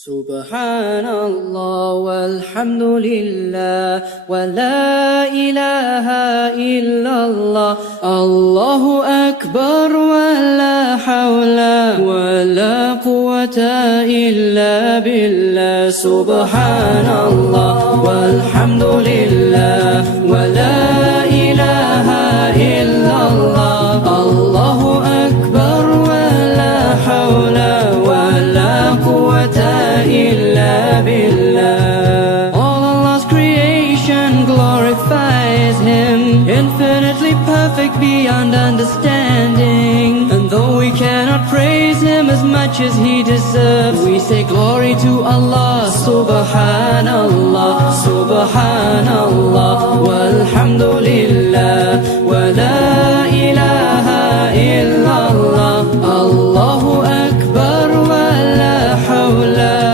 Subhanallah walhamdulillah wa la ilaha illallah Allahu akbar wa la hawla wa la quwwata illa billah Subhanallah walhamdulillah wa la ilaha illallah Allahu akbar wa la hawla wa la quwwata illa billah. All Allah's creation glorifies Him, infinitely perfect beyond understanding. And though we cannot praise Him as much as He deserves, we say glory to Allah, Subhanallah, Subhanallah.